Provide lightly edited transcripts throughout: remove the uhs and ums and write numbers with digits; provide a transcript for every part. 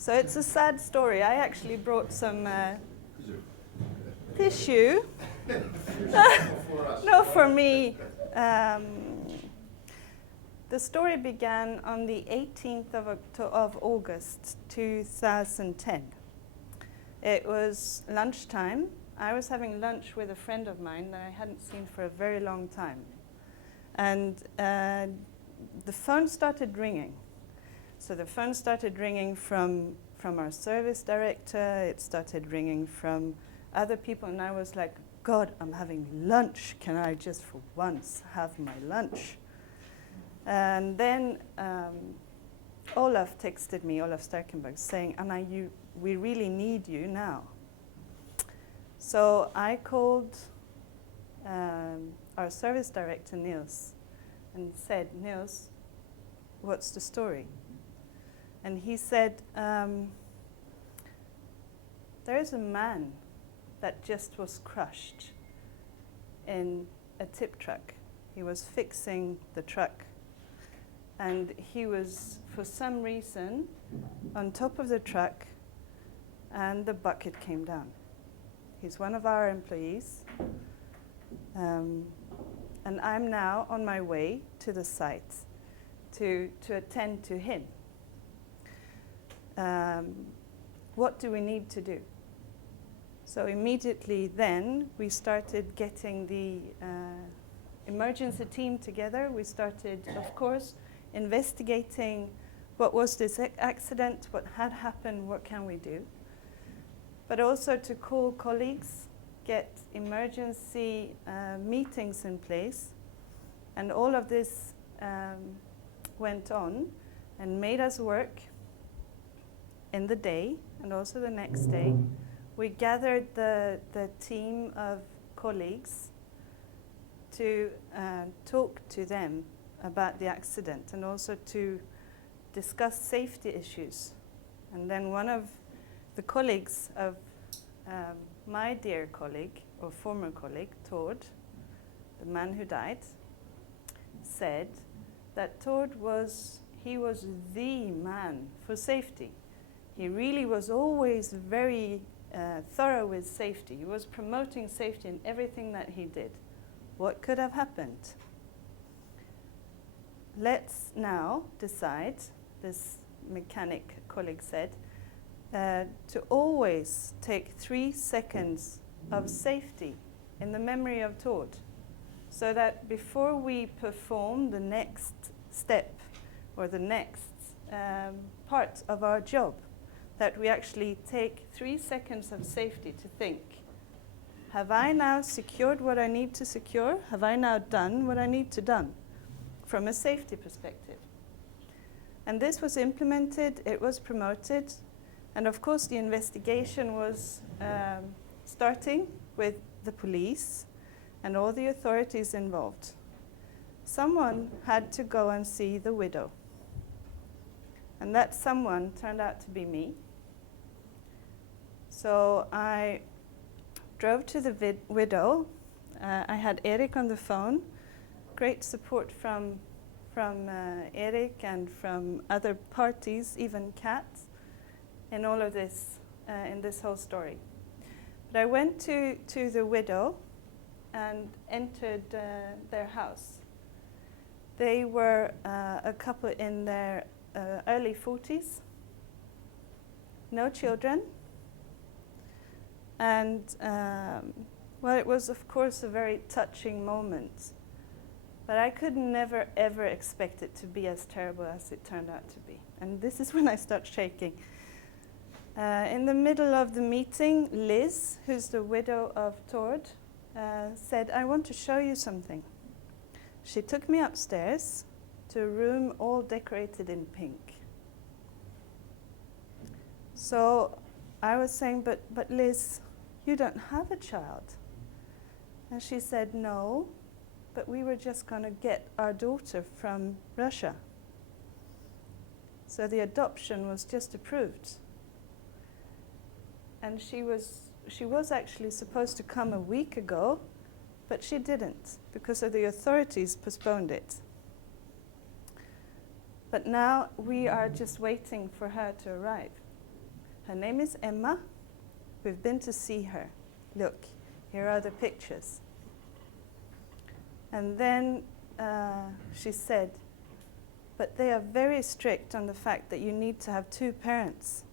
So it's a sad story. I actually brought some tissue. No, for me. The story began on the 18th of August 2010. It was lunchtime. I was having lunch with a friend of mine that I hadn't seen for a very long time. And the phone started ringing. So the phone started ringing from our service director. It started ringing from other people. And I was like, God, I'm having lunch. Can I just for once have my lunch? And then Olaf texted me, Olaf Sterkenberg, saying, Anna, we really need you now. So I called our service director, Niels, and said, Niels, what's the story? And he said, there is a man that just was crushed in a tip truck. He was fixing the truck. And he was, for some reason, on top of the truck, and the bucket came down. He's one of our employees. And I'm now on my way to the site to attend to him. What do we need to do? So immediately then, we started getting the emergency team together. We started, of course, investigating what was this accident, what had happened, what can we do. But also to call colleagues, get emergency meetings in place. And all of this went on and made us work in the day and also the next day. We gathered the team of colleagues to talk to them about the accident and also to discuss safety issues. And then one of the colleagues of my dear colleague, or former colleague, Tord, the man who died, said that Tord was the man for safety. He really was always very thorough with safety. He was promoting safety in everything that he did. What could have happened? Let's now decide, this mechanic colleague said, to always take 3 seconds of safety in the memory of Tord, so that before we perform the next step or the next part of our job, that we actually take 3 seconds of safety to think, have I now secured what I need to secure? Have I now done what I need to done from a safety perspective? And this was implemented, it was promoted, and of course the investigation was starting with the police and all the authorities involved. Someone had to go and see the widow. And that someone turned out to be me. So I drove to the widow. I had Erik on the phone. Great support from Erik and from other parties, even Kat, in all of this, in this whole story. But I went to the widow and entered their house. They were a couple in their early 40s, no children. And, well, it was, of course, a very touching moment. But I could never, ever expect it to be as terrible as it turned out to be. And this is when I start shaking. In the middle of the meeting, Liz, who's the widow of Tord, said, I want to show you something. She took me upstairs to a room all decorated in pink. So I was saying, but Liz, you don't have a child. And she said, no, but we were just going to get our daughter from Russia. So the adoption was just approved. And she was actually supposed to come a week ago, but she didn't, because of the authorities postponed it. But now we are just waiting for her to arrive. Her name is Emma. We've been to see her. Look, here are the pictures. And then she said, but they are very strict on the fact that you need to have 2 parents.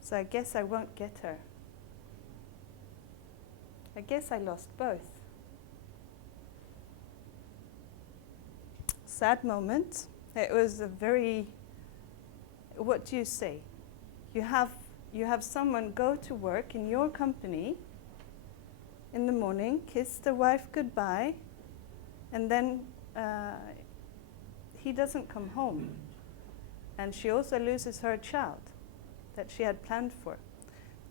So I guess I won't get her. I guess I lost both. Sad moment. It was a very, what do you say? You have someone go to work in your company in the morning, kiss the wife goodbye, and then he doesn't come home. And she also loses her child that she had planned for.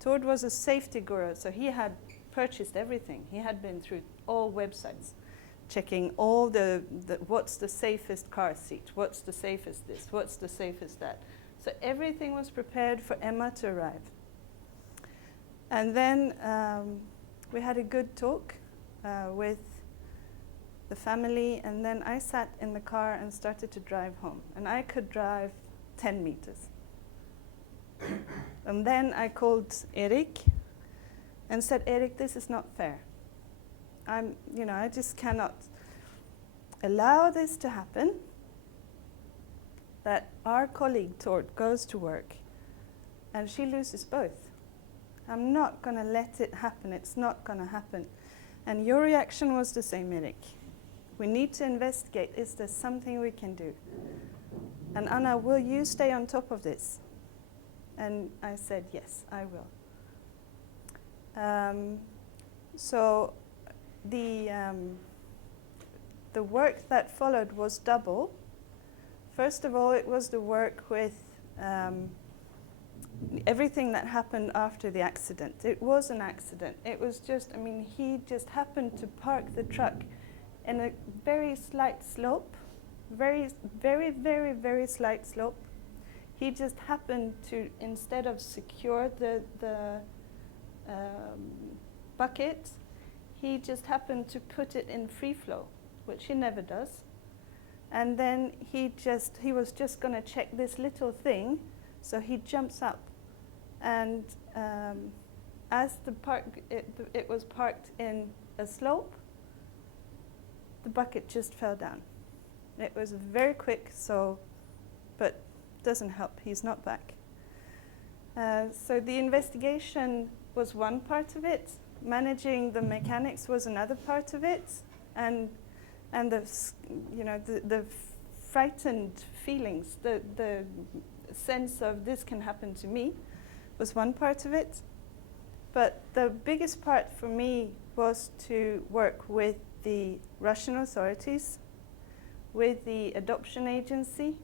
Tord was a safety guru, so he had purchased everything. He had been through all websites, checking all the what's the safest car seat, what's the safest this, what's the safest that. So everything was prepared for Emma to arrive. And then we had a good talk with the family, and then I sat in the car and started to drive home. And I could drive 10 meters. And then I called Erik and said, Erik, this is not fair. I just cannot allow this to happen, that our colleague Tord goes to work and she loses both. I'm not going to let it happen. It's not going to happen. And your reaction was the same, Erik. We need to investigate. Is there something we can do? And Anna, will you stay on top of this? And I said, yes, I will. So the work that followed was double. First of all, it was the work with everything that happened after the accident. It was an accident. It was just, he just happened to park the truck in a very slight slope, very, very, very, very slight slope. He just happened to, instead of secure the bucket, he just happened to put it in free flow, which he never does. And then he was just going to check this little thing, so he jumps up. And as it was parked in a slope, the bucket just fell down. It was very quick, but doesn't help. He's not back. So the investigation was one part of it. Managing the mechanics was another part of it, and the frightened feelings, the sense of this can happen to me, was one part of it. But the biggest part for me was to work with the Russian authorities, with the adoption agency,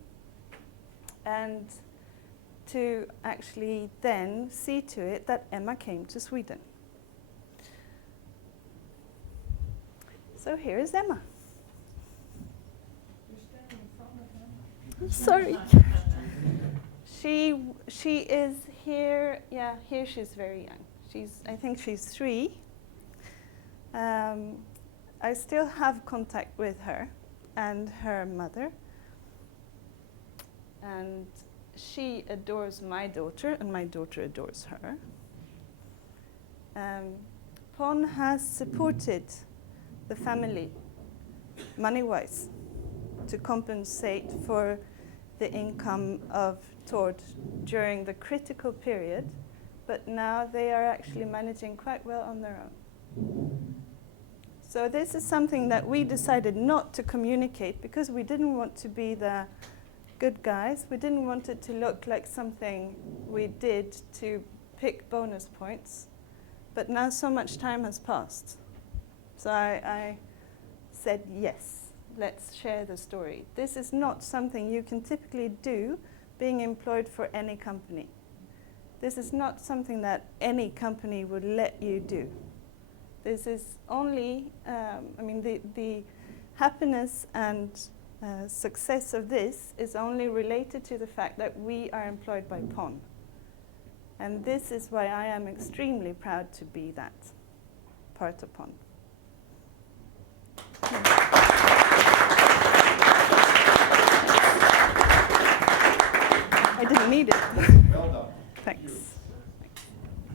and to actually then see to it that Emma came to Sweden. So here is Emma. You're standing in front of him. Sorry. She is here. Yeah, here she's very young. I think she's 3. I still have contact with her and her mother. And she adores my daughter, and my daughter adores her. Pon has supported the family money-wise to compensate for the income of Tord during the critical period, but now they are actually managing quite well on their own. So this is something that we decided not to communicate because we didn't want to be the good guys. We didn't want it to look like something we did to pick bonus points. But now so much time has passed. So I said, yes, let's share the story. This is not something you can typically do being employed for any company. This is not something that any company would let you do. This is only, the happiness and success of this is only related to the fact that we are employed by Pon. And this is why I am extremely proud to be that part of Pon. I didn't need it. Well done. Thanks.